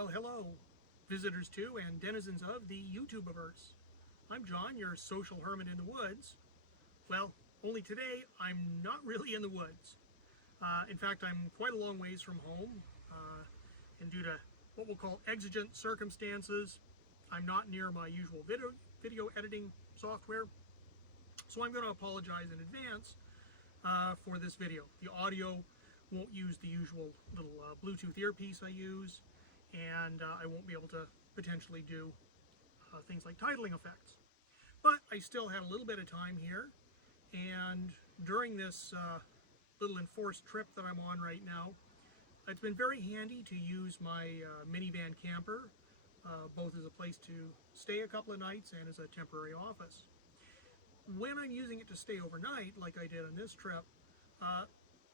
Well, hello, visitors to and denizens of the YouTubeverse. I'm John, your social hermit in the woods. Well, only today I'm not really in the woods. In fact, I'm quite a long ways from home, and due to what we'll call exigent circumstances, I'm not near my usual video editing software. So I'm going to apologize in advance for this video. The audio won't use the usual little Bluetooth earpiece I use, and I won't be able to potentially do things like titling effects. But I still had a little bit of time here, and during this little enforced trip that I'm on right now, it's been very handy to use my minivan camper, both as a place to stay a couple of nights and as a temporary office. When I'm using it to stay overnight, like I did on this trip,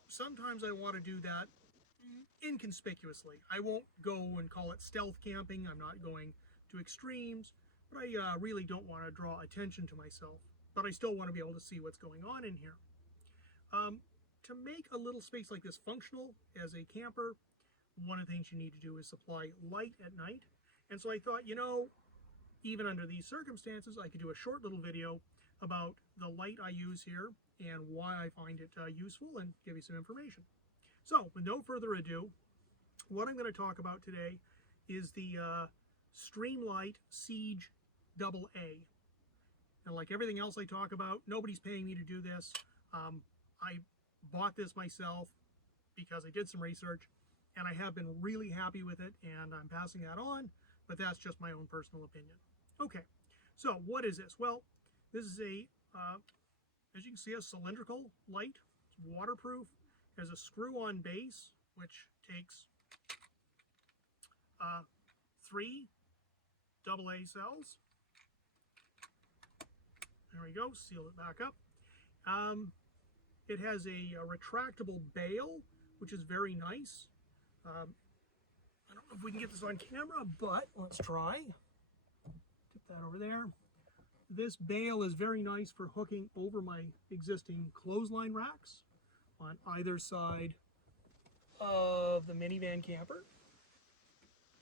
sometimes I want to do that inconspicuously. I won't go and call it stealth camping. I'm not going to extremes, but I really don't want to draw attention to myself. But I still want to be able to see what's going on in here. To make a little space like this functional as a camper, one of the things you need to do is supply light at night. And so I thought, you know, even under these circumstances, I could do a short little video about the light I use here and why I find it useful and give you some information. So, with no further ado, what I'm going to talk about today is the Streamlight Siege AA. And like everything else I talk about, nobody's paying me to do this. I bought this myself because I did some research, and I have been really happy with it, and I'm passing that on, but that's just my own personal opinion. Okay, so what is this? Well, this is a, as you can see, a cylindrical light. It's waterproof. There's a screw-on base, which takes 3 AA cells. There we go, seal it back up. It has a retractable bail, which is very nice. I don't know if we can get this on camera, but let's try. Tip that over there. This bail is very nice for hooking over my existing clothesline racks on either side of the minivan camper,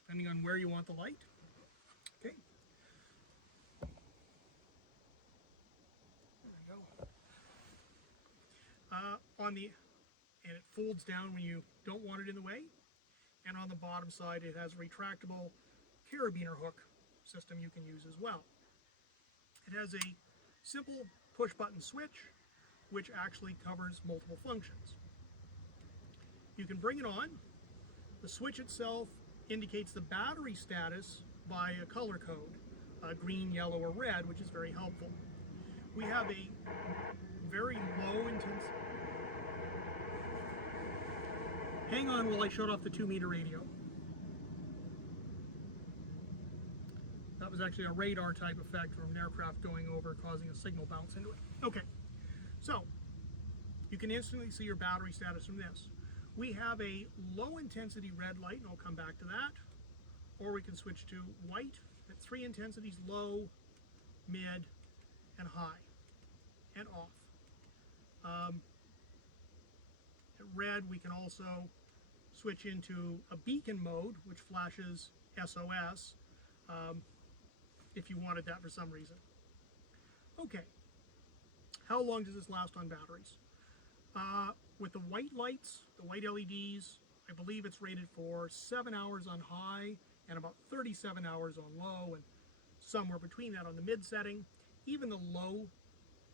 depending on where you want the light. Okay. There we go. And it folds down when you don't want it in the way. And on the bottom side, it has a retractable carabiner hook system you can use as well. It has a simple push-button switch, which actually covers multiple functions. You can bring it on. The switch itself indicates the battery status by a color code, green, yellow, or red, which is very helpful. We have a very low intensity. Hang on while I shut off the 2-meter radio. That was actually a radar type effect from an aircraft going over, causing a signal bounce into it. Okay, so you can instantly see your battery status from this. We have a low intensity red light, and I'll come back to that. Or we can switch to white at 3 intensities, low, mid, and high, and off. At red, we can also switch into a beacon mode, which flashes SOS, if you wanted that for some reason. Okay, how long does this last on batteries? With the white lights, the white LEDs, I believe it's rated for 7 hours on high and about 37 hours on low, and somewhere between that on the mid setting. Even the low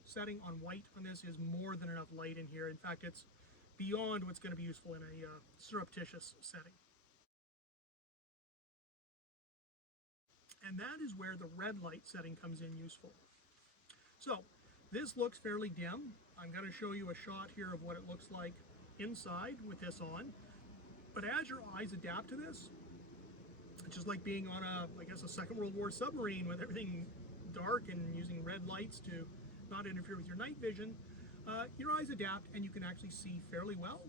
setting on white on this is more than enough light in here. In fact, it's beyond what's going to be useful in a surreptitious setting. And that is where the red light setting comes in useful. So this looks fairly dim. I'm going to show you a shot here of what it looks like inside with this on. But as your eyes adapt to this, it's just like being on I guess a Second World War submarine with everything dark and using red lights to not interfere with your night vision. Your eyes adapt and you can actually see fairly well.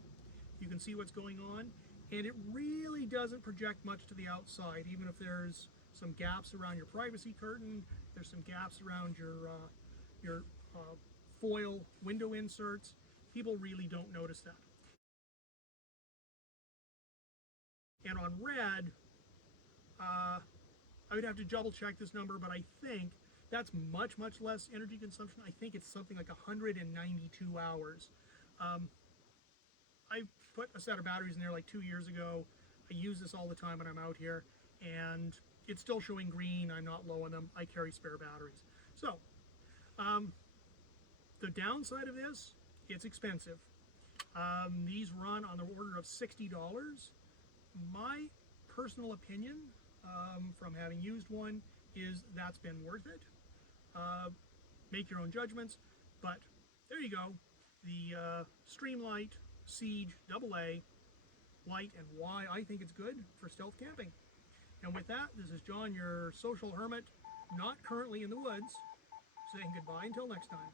You can see what's going on, and it really doesn't project much to the outside, even if there's some gaps around your privacy curtain, there's some gaps around your foil window inserts. People really don't notice that. And on red, I would have to double check this number, but I think that's much, much less energy consumption. I think it's something like 192 hours. I put a set of batteries in there like 2 years ago. I use this all the time when I'm out here, and it's still showing green. I'm not low on them. I carry spare batteries. So, the downside of this, it's expensive. These run on the order of $60. My personal opinion, from having used one, is that's been worth it. Make your own judgments, but there you go. The Streamlight Siege AA, light, and why I think it's good for stealth camping. And with that, this is John, your social hermit, not currently in the woods, saying goodbye until next time.